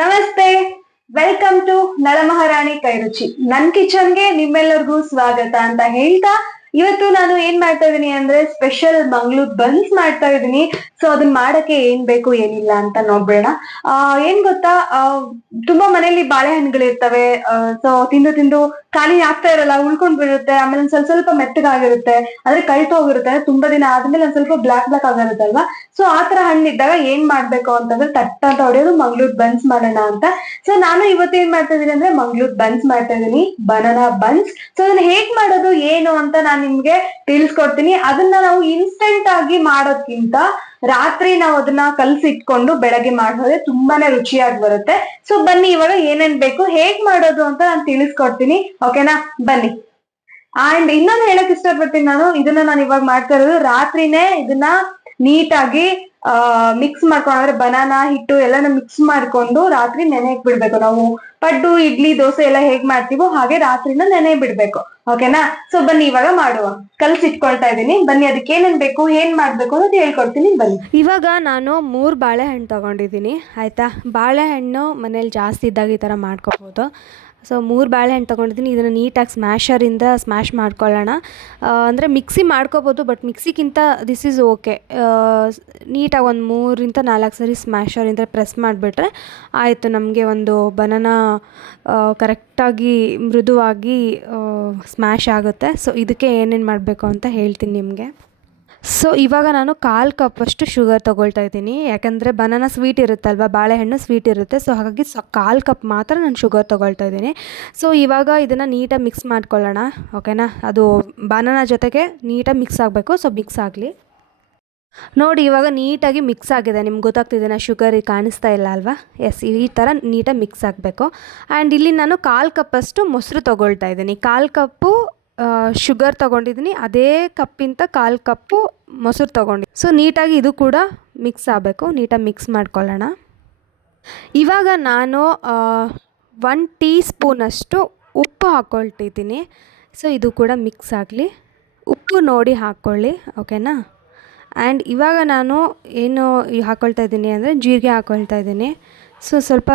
ನಮಸ್ತೆ, welcome to ನಳಮಹಾರಾಣಿ ಕೈರುಚಿ. ನನ್ ಕಿಚನ್ಗೆ ನಿಮ್ಮೆಲ್ಲರಿಗೂ ಸ್ವಾಗತ ಅಂತ ಹೇಳ್ತಾ ಇವತ್ತು ನಾನು ಏನ್ ಮಾಡ್ತಾ ಇದೀನಿ ಅಂದ್ರೆ ಸ್ಪೆಷಲ್ ಮಂಗಳೂರು ಬನ್ಸ್ ಮಾಡ್ತಾ ಇದೀನಿ. ಸೊ ಅದನ್ನ ಮಾಡಕ್ಕೆ ಏನ್ ಬೇಕು ಏನಿಲ್ಲ ಅಂತ ನೋಡ್ಬೇಡ. ಏನ್ ಗೊತ್ತಾ, ತುಂಬಾ ಮನೇಲಿ ಬಾಳೆಹಣ್ಣುಗಳಿರ್ತವೆ. ಸೊ ತಿಂದು ತಿಂದು ಖಾಲಿ ಆಗ್ತಾ ಇರಲ್ಲ, ಉಳ್ಕೊಂಡ್ ಬಿಡುತ್ತೆ. ಆಮೇಲೆ ಒಂದ್ ಸ್ವಲ್ಪ ಮೆತ್ತಗಾಗಿರುತ್ತೆ, ಅಂದ್ರೆ ಕಳ್ತು ಹೋಗಿರುತ್ತೆ. ತುಂಬಾ ದಿನ ಆದ್ಮೇಲೆ ಒಂದ್ ಸ್ವಲ್ಪ ಬ್ಲಾಕ್ ಆಗಿರುತ್ತಲ್ವಾ. ಸೊ ಆತರ ಹಣ್ಣಿದ್ದಾಗ ಏನ್ ಮಾಡ್ಬೇಕು ಅಂತಂದ್ರೆ ತಟ್ಟ ಅಂತ ಹೊಡೆಯೋದು, ಮಂಗಳೂರು ಬನ್ಸ್ ಮಾಡೋಣ ಅಂತ. ಸೊ ನಾನು ಇವತ್ತು ಏನ್ ಮಾಡ್ತಾ ಇದೀನಿ ಅಂದ್ರೆ ಮಂಗಳೂರು ಬನ್ಸ್ ಮಾಡ್ತಾ ಇದೀನಿ, ಬನಾನಾ ಬನ್ಸ್. ಸೊ ಅದನ್ನ ಹೇಗ್ ಮಾಡೋದು ಏನು ಅಂತ ನಾನು ನಿಮ್ಗೆ ತಿಳಿಸ್ಕೊಡ್ತೀನಿ. ಅದನ್ನ ನಾವು ಇನ್ಸ್ಟೆಂಟ್ ಆಗಿ ಮಾಡೋದ್ಕಿಂತ ರಾತ್ರಿ ನಾವು ಅದನ್ನ ಕಲ್ಸಿಟ್ಕೊಂಡು ಬೆಳಗ್ಗೆ ಮಾಡೋದ್ರೆ ತುಂಬಾನೇ ರುಚಿಯಾಗಿ ಬರುತ್ತೆ. ಸೊ ಬನ್ನಿ ಇವಾಗ ಏನೇನ್ ಬೇಕು, ಹೇಗ್ ಮಾಡೋದು ಅಂತ ನಾನು ತಿಳಿಸ್ಕೊಡ್ತೀನಿ. ಓಕೆನಾ, ಬನ್ನಿ. ಅಂಡ್ ಇನ್ನೊಂದು ಹೇಳಕ್ ಇಷ್ಟಪಡ್ತೀನಿ, ನಾನು ಇವಾಗ ಮಾಡ್ತಾ ಇರೋದು ರಾತ್ರಿನೇ ಇದನ್ನ ನೀಟಾಗಿ ಮಿಕ್ಸ್ ಮಾಡ್ಕೊಂಡು, ಅಂದ್ರೆ ಬನಾನಾ ಹಿಟ್ಟು ಎಲ್ಲಾನು ಮಿಕ್ಸ್ ಮಾಡ್ಕೊಂಡು ರಾತ್ರಿ ನೆನೆಯಕ್ ಬಿಡ್ಬೇಕು. ನಾವು ಪಡ್ಡು, ಇಡ್ಲಿ, ದೋಸೆ ಎಲ್ಲ ಹೇಗ್ ಮಾಡ್ತೀವೋ ಹಾಗೆ ರಾತ್ರಿನ ನೆನೆ ಬಿಡ್ಬೇಕು. ಓಕೆನಾ. ಸೊ ಬನ್ನಿ ಇವಾಗ ಮಾಡುವ. ಕಲ್ಸಿಟ್ಕೊಳ್ತಾ ಇದೀನಿ, ಬನ್ನಿ ಅದಕ್ಕೆ ಏನೇನ್ ಬೇಕು, ಏನ್ ಮಾಡ್ಬೇಕು ಅನ್ನೋದು ಹೇಳ್ಕೊಡ್ತೀನಿ, ಬನ್ನಿ. ಇವಾಗ ನಾನು 3 ಬಾಳೆಹಣ್ಣು ತೊಗೊಂಡಿದ್ದೀನಿ, ಆಯಿತಾ. ಬಾಳೆಹಣ್ಣು ಮನೇಲಿ ಜಾಸ್ತಿ ಇದ್ದಾಗ ಈ ಥರ ಮಾಡ್ಕೋಬೋದು. ಸೊ 3 ಬಾಳೆಹಣ್ಣು ತೊಗೊಂಡಿದ್ದೀನಿ. ಇದನ್ನು ನೀಟಾಗಿ ಸ್ಮ್ಯಾಶರಿಂದ ಸ್ಮ್ಯಾಶ್ ಮಾಡ್ಕೊಳ್ಳೋಣ. ಅಂದರೆ ಮಿಕ್ಸಿ ಮಾಡ್ಕೋಬೋದು, ಬಟ್ ಮಿಕ್ಸಿಗಿಂತ ದಿಸ್ ಈಸ್ ಓಕೆ. ನೀಟಾಗಿ ಒಂದು 3-4 ಸರಿ ಸ್ಮ್ಯಾಶರಿಂದ ಪ್ರೆಸ್ ಮಾಡಿಬಿಟ್ರೆ ಆಯಿತು, ನಮಗೆ ಒಂದು ಬನಾನಾ ಕರೆಕ್ಟಾಗಿ ಮೃದುವಾಗಿ ಸ್ಮ್ಯಾಶ್ ಆಗುತ್ತೆ. ಸೊ ಇದಕ್ಕೆ ಏನೇನು ಮಾಡಬೇಕು ಅಂತ ಹೇಳ್ತೀನಿ ನಿಮಗೆ. ಸೊ ಇವಾಗ ನಾನು 1/4 ಕಪ್ಪಷ್ಟು ಶುಗರ್ ತೊಗೊಳ್ತಾ ಇದ್ದೀನಿ, ಯಾಕಂದರೆ ಬನಾನಾ ಸ್ವೀಟ್ ಇರುತ್ತಲ್ವ, ಬಾಳೆಹಣ್ಣು ಸ್ವೀಟ್ ಇರುತ್ತೆ. ಸೊ ಹಾಗಾಗಿ 1/4 ಕಪ್ ಮಾತ್ರ ನಾನು ಶುಗರ್ ತೊಗೊಳ್ತಾ ಇದ್ದೀನಿ. ಸೊ ಇವಾಗ ಇದನ್ನು ನೀಟಾಗಿ ಮಿಕ್ಸ್ ಮಾಡ್ಕೊಳ್ಳೋಣ. ಓಕೆನಾ. ಅದು ಬನಾನಾ ಜೊತೆಗೆ ನೀಟಾಗಿ ಮಿಕ್ಸ್ ಆಗಬೇಕು. ಸೊ ಮಿಕ್ಸ್ ಆಗಲಿ. ನೋಡಿ, ಇವಾಗ ನೀಟಾಗಿ ಮಿಕ್ಸ್ ಆಗಿದೆ. ನಿಮ್ಗೆ ಗೊತ್ತಾಗ್ತಿದೆ ನಾ ಶುಗರ್ ಕಾಣಿಸ್ತಾ ಇಲ್ಲ ಅಲ್ವಾ. ಎಸ್, ಈ ಥರ ನೀಟಾಗಿ ಮಿಕ್ಸ್ ಆಗಬೇಕು. ಆ್ಯಂಡ್ ಇಲ್ಲಿ ನಾನು 1/4 ಕಪ್ಪಷ್ಟು ಮೊಸರು ತೊಗೊಳ್ತಾ ಇದ್ದೀನಿ. 1/4 ಕಪ್ಪು ಶುಗರ್ ತೊಗೊಂಡಿದ್ದೀನಿ, ಅದೇ ಕಪ್ಪಿಂತ 1/4 ಕಪ್ಪು ಮೊಸರು ತೊಗೊಂಡು. ಸೊ ನೀಟಾಗಿ ಇದು ಕೂಡ ಮಿಕ್ಸ್ ಆಗಬೇಕು. ನೀಟಾಗಿ ಮಿಕ್ಸ್ ಮಾಡ್ಕೊಳ್ಳೋಣ. ಇವಾಗ ನಾನು 1 ಟೀ ಸ್ಪೂನಷ್ಟು ಉಪ್ಪು ಹಾಕ್ಕೊಳ್ತಿದ್ದೀನಿ. ಸೊ ಇದು ಕೂಡ ಮಿಕ್ಸ್ ಆಗಲಿ. ಉಪ್ಪು ನೋಡಿ ಹಾಕ್ಕೊಳ್ಳಿ, ಓಕೆನಾ. ಆ್ಯಂಡ್ ಇವಾಗ ನಾನು ಏನು ಹಾಕ್ಕೊಳ್ತಾ ಇದ್ದೀನಿ ಅಂದರೆ ಜೀರಿಗೆ ಹಾಕ್ಕೊಳ್ತಾ ಇದ್ದೀನಿ. ಸೊ ಸ್ವಲ್ಪ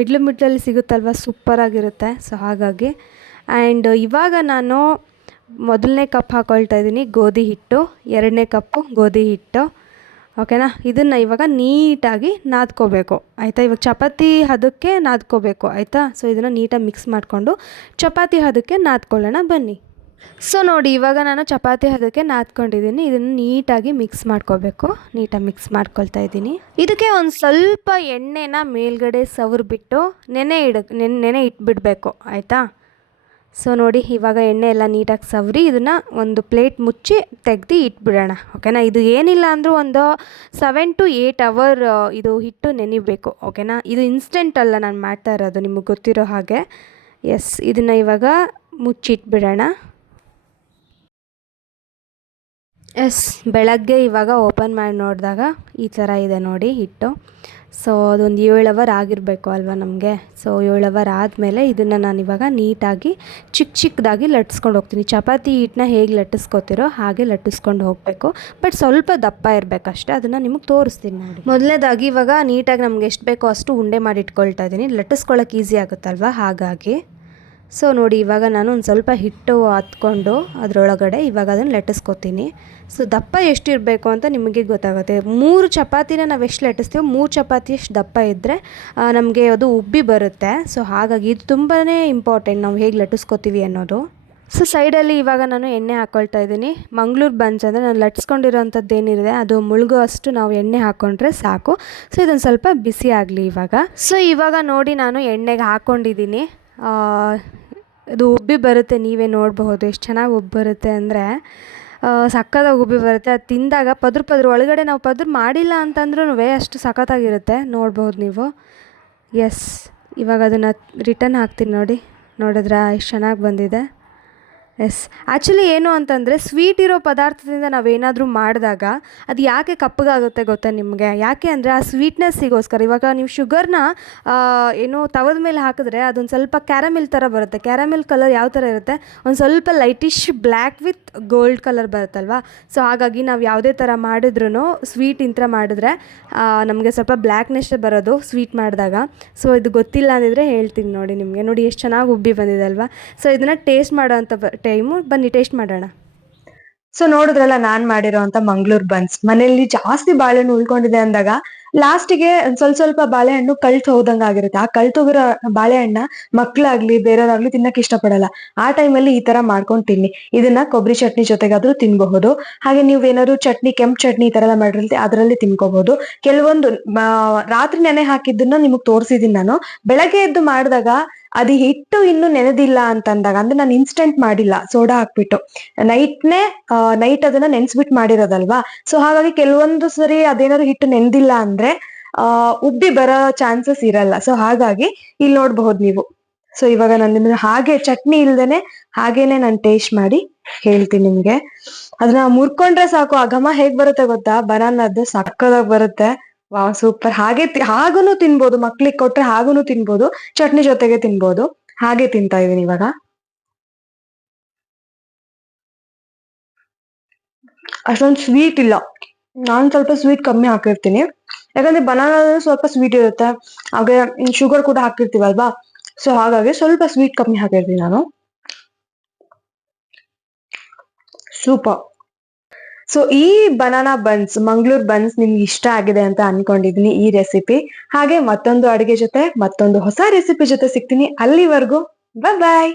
ಮಿಡ್ಲಲ್ಲಿ ಸಿಗುತ್ತಲ್ವ, ಸೂಪರಾಗಿರುತ್ತೆ. ಸೊ ಹಾಗಾಗಿ. ಆ್ಯಂಡ್ ಇವಾಗ ನಾನು 1ನೇ ಕಪ್ ಹಾಕ್ಕೊಳ್ತಾ ಇದ್ದೀನಿ ಗೋಧಿ ಹಿಟ್ಟು, 2ನೇ ಕಪ್ಪು ಗೋಧಿ ಹಿಟ್ಟು, ಓಕೆನಾ. ಇದನ್ನು ಇವಾಗ ನೀಟಾಗಿ ನಾದ್ಕೋಬೇಕು, ಆಯಿತಾ. ಇವಾಗ ಚಪಾತಿ ಹದಕ್ಕೆ ನಾದ್ಕೋಬೇಕು, ಆಯಿತಾ. ಸೊ ಇದನ್ನು ನೀಟಾಗಿ ಮಿಕ್ಸ್ ಮಾಡಿಕೊಂಡು ಚಪಾತಿ ಹದಕ್ಕೆ ನಾದ್ಕೊಳ್ಳೋಣ, ಬನ್ನಿ. ಸೊ ನೋಡಿ, ಇವಾಗ ನಾನು ಚಪಾತಿ ಹದಕ್ಕೆ ನಾದ್ಕೊಂಡಿದ್ದೀನಿ. ಇದನ್ನು ನೀಟಾಗಿ ಮಿಕ್ಸ್ ಮಾಡ್ಕೋಬೇಕು. ನೀಟಾಗಿ ಮಿಕ್ಸ್ ಮಾಡ್ಕೊಳ್ತಾ ಇದ್ದೀನಿ. ಇದಕ್ಕೆ ಒಂದು ಸ್ವಲ್ಪ ಎಣ್ಣೆನ ಮೇಲ್ಗಡೆ ಸವರ್ಬಿಟ್ಟು ನೆನೆ ಇಟ್ಬಿಡಬೇಕು, ಆಯಿತಾ. ಸೊ ನೋಡಿ, ಇವಾಗ ಎಣ್ಣೆ ಎಲ್ಲ ನೀಟಾಗಿ ಸವರಿ ಇದನ್ನು ಒಂದು ಪ್ಲೇಟ್ ಮುಚ್ಚಿ ತೆಗ್ದು ಇಟ್ಬಿಡೋಣ, ಓಕೆನಾ. ಇದು ಏನಿಲ್ಲ ಅಂದರೂ ಒಂದು 7 to 8 ಅವರ್ ಇದು ಹಿಟ್ಟು ನೆನಿಬೇಕು, ಓಕೆನಾ. ಇದು ಇನ್ಸ್ಟೆಂಟ್ ಅಲ್ಲ ನಾನು ಮಾಡ್ತಾ ಇರೋದು, ನಿಮಗೆ ಗೊತ್ತಿರೋ ಹಾಗೆ. ಎಸ್, ಇದನ್ನು ಇವಾಗ ಮುಚ್ಚಿಟ್ಬಿಡೋಣ. ಎಸ್, ಬೆಳಗ್ಗೆ ಇವಾಗ ಓಪನ್ ಮಾಡಿ ನೋಡಿದಾಗ ಈ ಥರ ಇದೆ ನೋಡಿ ಹಿಟ್ಟು. ಸೊ ಅದೊಂದು 7 ಅವರ್ ಆಗಿರಬೇಕು ಅಲ್ವಾ ನಮಗೆ. ಸೊ 7 ಅವರ್ ಆದಮೇಲೆ ಇದನ್ನು ನಾನು ಇವಾಗ ನೀಟಾಗಿ ಚಿಕ್ಕದಾಗಿ ಲಟ್ಟಿಸ್ಕೊಂಡು ಹೋಗ್ತೀನಿ. ಚಪಾತಿ ಹಿಟ್ಟನ್ನ ಹೇಗೆ ಲಟ್ಟಿಸ್ಕೊತಿರೋ ಹಾಗೆ ಲಟ್ಟಿಸ್ಕೊಂಡು ಹೋಗಬೇಕು, ಬಟ್ ಸ್ವಲ್ಪ ದಪ್ಪ ಇರಬೇಕಷ್ಟೇ. ಅದನ್ನು ನಿಮಗೆ ತೋರಿಸ್ತೀನಿ ನೋಡಿ. ಮೊದಲನೇದಾಗಿ ಇವಾಗ ನೀಟಾಗಿ ನಮ್ಗೆ ಎಷ್ಟು ಬೇಕೋ ಅಷ್ಟು ಉಂಡೆ ಮಾಡಿ ಇಟ್ಕೊಳ್ತಾ ಇದ್ದೀನಿ, ಲಟ್ಟಿಸ್ಕೊಳ್ಳೋಕೆ ಈಸಿ ಆಗುತ್ತಲ್ವ ಹಾಗಾಗಿ. ಸೊ ನೋಡಿ, ಇವಾಗ ನಾನು ಒಂದು ಸ್ವಲ್ಪ ಹಿಟ್ಟು ಹತ್ಕೊಂಡು ಅದರೊಳಗಡೆ ಇವಾಗ ಅದನ್ನು ಲಟ್ಟಿಸ್ಕೊತೀನಿ. ಸೊ ದಪ್ಪ ಎಷ್ಟು ಇರಬೇಕು ಅಂತ ನಿಮಗೆ ಗೊತ್ತಾಗುತ್ತೆ. 3 ಚಪಾತಿನ ನಾವು ಎಷ್ಟು ಲಟ್ಟಿಸ್ತೀವೋ 3 ಚಪಾತಿ ಎಷ್ಟು ದಪ್ಪ ಇದ್ದರೆ ನಮಗೆ ಅದು ಉಬ್ಬಿ ಬರುತ್ತೆ. ಸೊ ಹಾಗಾಗಿ ಇದು ತುಂಬಾ ಇಂಪಾರ್ಟೆಂಟ್, ನಾವು ಹೇಗೆ ಲಟ್ಟಿಸ್ಕೊತೀವಿ ಅನ್ನೋದು. ಸೊ ಸೈಡಲ್ಲಿ ಇವಾಗ ನಾನು ಎಣ್ಣೆ ಹಾಕ್ಕೊಳ್ತಾ ಇದ್ದೀನಿ. ಮಂಗಳೂರು ಬನ್ಸ್ ಅಂದರೆ ನಾನು ಲಟ್ಸ್ಕೊಂಡಿರೋಂಥದ್ದು ಏನಿದೆ ಅದು ಮುಳುಗೋ ಅಷ್ಟು ನಾವು ಎಣ್ಣೆ ಹಾಕ್ಕೊಂಡ್ರೆ ಸಾಕು. ಸೊ ಇದೊಂದು ಸ್ವಲ್ಪ ಬಿಸಿ ಆಗಲಿ ಇವಾಗ. ಸೊ ಇವಾಗ ನೋಡಿ, ನಾನು ಎಣ್ಣೆಗೆ ಹಾಕ್ಕೊಂಡಿದ್ದೀನಿ. ಇದು ಉಬ್ಬಿ ಬರುತ್ತೆ, ನೀವೇ ನೋಡಬಹುದು ಎಷ್ಟು ಚೆನ್ನಾಗಿ ಉಬ್ಬಿ ಬರುತ್ತೆ ಅಂದರೆ ಸಖತ್ತಾಗಿ ಉಬ್ಬಿ ಬರುತ್ತೆ. ಅದು ತಿಂದಾಗ ಪದ್ರ ಒಳಗಡೆ ನಾವು ಪದ್ರ ಮಾಡಿಲ್ಲ ಅಂತಂದ್ರೂ ಅಷ್ಟು ಸಖತ್ತಾಗಿರುತ್ತೆ, ನೋಡ್ಬೋದು ನೀವು. ಎಸ್, ಇವಾಗ ಅದನ್ನು ರಿಟರ್ನ್ ಹಾಕ್ತೀನಿ ನೋಡಿ. ನೋಡಿದ್ರಾ ಎಷ್ಟು ಚೆನ್ನಾಗಿ ಬಂದಿದೆ. ಎಸ್, ಆ್ಯಕ್ಚುಲಿ ಏನು ಅಂತಂದರೆ ಸ್ವೀಟ್ ಇರೋ ಪದಾರ್ಥದಿಂದ ನಾವೇನಾದರೂ ಮಾಡಿದಾಗ ಅದು ಯಾಕೆ ಕಪ್ಪಗಾಗುತ್ತೆ ಗೊತ್ತಾ ನಿಮಗೆ? ಯಾಕೆ ಅಂದರೆ ಆ ಸ್ವೀಟ್ನೆಸ್ಸಿಗೋಸ್ಕರ. ಇವಾಗ ನೀವು ಶುಗರ್ನ ಏನು ತವದ ಮೇಲೆ ಹಾಕಿದ್ರೆ ಅದೊಂದು ಸ್ವಲ್ಪ ಕ್ಯಾರಮಿಲ್ ಥರ ಬರುತ್ತೆ. ಕ್ಯಾರಮಿಲ್ ಕಲರ್ ಯಾವ ಥರ ಇರುತ್ತೆ? ಒಂದು ಸ್ವಲ್ಪ lightish black with gold colour ಬರುತ್ತಲ್ವಾ. ಸೊ ಹಾಗಾಗಿ ನಾವು ಯಾವುದೇ ಥರ ಮಾಡಿದ್ರೂ ಸ್ವೀಟ್ ಇಂಥ ಮಾಡಿದ್ರೆ ನಮಗೆ ಸ್ವಲ್ಪ ಬ್ಲ್ಯಾಕ್ನೆಸ್ ಬರೋದು ಸ್ವೀಟ್ ಮಾಡಿದಾಗ. ಸೊ ಇದು ಗೊತ್ತಿಲ್ಲ ಅಂದಿದ್ರೆ ಹೇಳ್ತೀನಿ ನೋಡಿ ನಿಮಗೆ. ನೋಡಿ ಎಷ್ಟು ಚೆನ್ನಾಗಿ ಉಬ್ಬಿ ಬಂದಿದೆ ಅಲ್ವಾ. ಸೊ ಇದನ್ನು ಟೇಸ್ಟ್ ಮಾಡೋವಂಥ ಟೈಮು ಬನ್ನಿ ಟೇಸ್ಟ್ ಮಾಡೋಣ. ಸೊ ನೋಡಿದ್ರಲ್ಲ ನಾನ್ ಮಾಡಿರೋ ಅಂತ ಮಂಗ್ಳೂರ್ ಬನ್ಸ್. ಮನೆಯಲ್ಲಿ ಜಾಸ್ತಿ ಬಾಳೆಹಣ್ಣು ಉಳ್ಕೊಂಡಿದೆ ಅಂದಾಗ ಲಾಸ್ಟಿಗೆ ಸ್ವಲ್ಪ ಬಾಳೆಹಣ್ಣು ಕಳ್ತು ಹೋದಂಗ ಆಗಿರುತ್ತೆ. ಆ ಕಳ್ತೋಗಿರೋ ಬಾಳೆಹಣ್ಣ ಮಕ್ಳಾಗ್ಲಿ ಬೇರೆಯವ್ರಾಗ್ಲಿ ತಿನ್ನಕ್ ಇಷ್ಟಪಡಲ್ಲ. ಆ ಟೈಮಲ್ಲಿ ಈ ತರ ಮಾಡ್ಕೊಂಡು ತಿನ್ನಿ. ಇದನ್ನ ಕೊಬ್ಬರಿ ಚಟ್ನಿ ಜೊತೆಗಾದ್ರೂ ತಿನ್ಬಹುದು. ಹಾಗೆ ನೀವ್ ಏನಾದ್ರು ಚಟ್ನಿ, ಕೆಂಪ್ ಚಟ್ನಿ ಈ ತರ ಎಲ್ಲ ಮಾಡಿರುತ್ತೆ ಅದರಲ್ಲಿ ತಿನ್ಕೋಬಹುದು. ಕೆಲವೊಂದು ರಾತ್ರಿ ನೆನೆ ಹಾಕಿದ್ದನ್ನ ನಿಮಗ್ ತೋರ್ಸಿದೀನಿ ನಾನು. ಬೆಳಗ್ಗೆ ಎದ್ದು ಮಾಡಿದಾಗ ಅದು ಹಿಟ್ಟು ಇನ್ನು ನೆನೆದಿಲ್ಲ ಅಂತಂದಾಗ, ಅಂದ್ರೆ ನಾನು ಇನ್ಸ್ಟೆಂಟ್ ಮಾಡಿಲ್ಲ, ಸೋಡಾ ಹಾಕ್ಬಿಟ್ಟು ನೈಟ್ ಅದನ್ನ ನೆನ್ಸ್ಬಿಟ್ಟು ಮಾಡಿರೋದಲ್ವಾ. ಸೊ ಹಾಗಾಗಿ ಕೆಲವೊಂದು ಸರಿ ಅದೇನಾದ್ರು ಹಿಟ್ಟು ನೆನೆದಿಲ್ಲ ಅಂದ್ರೆ ಉಬ್ಬಿ ಬರೋ ಚಾನ್ಸಸ್ ಇರಲ್ಲ. ಸೊ ಹಾಗಾಗಿ ಇಲ್ಲಿ ನೋಡ್ಬಹುದು ನೀವು. ಸೊ ಇವಾಗ ನಾನು ಹಾಗೆ ಚಟ್ನಿ ಇಲ್ದೇನೆ ಹಾಗೇನೆ ನಾನು ಟೇಸ್ಟ್ ಮಾಡಿ ಹೇಳ್ತೀನಿ ನಿಮ್ಗೆ. ಅದನ್ನ ಮುರ್ಕೊಂಡ್ರೆ ಸಾಕು, ಆ ಘಮ ಹೇಗ್ ಬರುತ್ತೆ ಗೊತ್ತಾ? ಬನಾನದ್ದು ಸಕ್ಕದಾಗಿ ಬರುತ್ತೆ. Wow, super. ಹಾಗೂನು ತಿನ್ಬೋದು, ಮಕ್ಳಿಗೆ ಕೊಟ್ರೆ ಹಾಗೂನು ತಿನ್ಬೋದು, ಚಟ್ನಿ ಜೊತೆಗೆ ತಿನ್ಬೋದು. ಹಾಗೆ ತಿಂತಾ ಇದೀನಿ ಇವಾಗ. ಅಷ್ಟೊಂದು ಸ್ವೀಟ್ ಇಲ್ಲ, ನಾನ್ ಸ್ವಲ್ಪ ಸ್ವೀಟ್ ಕಮ್ಮಿ ಹಾಕಿರ್ತೀನಿ. ಯಾಕಂದ್ರೆ ಬನಾನ ಸ್ವಲ್ಪ ಸ್ವೀಟ್ ಇರುತ್ತೆ, ಹಾಗೆ ಶುಗರ್ ಕೂಡ ಹಾಕಿರ್ತೀವಲ್ವಾ. ಸೊ ಹಾಗಾಗಿ ಸ್ವಲ್ಪ ಸ್ವೀಟ್ ಕಮ್ಮಿ ಹಾಕಿರ್ತೀನಿ ನಾನು. ಸೂಪರ್. ಸೊ ಈ ಬನಾನಾ ಬನ್ಸ್, ಮಂಗ್ಳೂರ್ ಬನ್ಸ್ ನಿಮ್ಗೆ ಇಷ್ಟ ಆಗಿದೆ ಅಂತ ಅನ್ಕೊಂಡಿದೀನಿ ಈ ರೆಸಿಪಿ. ಹಾಗೆ ಮತ್ತೊಂದು ಅಡುಗೆ ಜೊತೆ, ಮತ್ತೊಂದು ಹೊಸ ರೆಸಿಪಿ ಜೊತೆ ಸಿಗ್ತೀನಿ. ಅಲ್ಲಿವರೆಗೂ ಬಾಯ್.